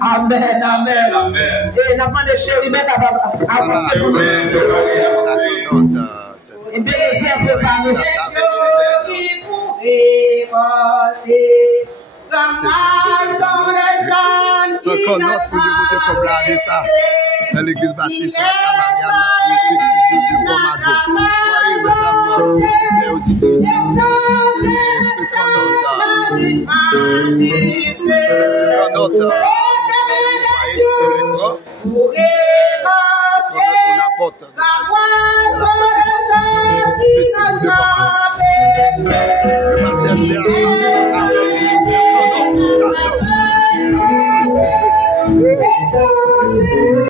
Amen, amen. Et la main de chérie, mais capable d'avancer pour nous. Et bien, les préparés. Ce qu'on a pour nous goûter comme blâmer ça. Dans l'église baptiste, la Gamaliel, la petite du Comado. Voyez, madame, petite auditrice. Ce qu'on a, voyez sur l'écran. Qu'on apporte. Petit bout de Comado.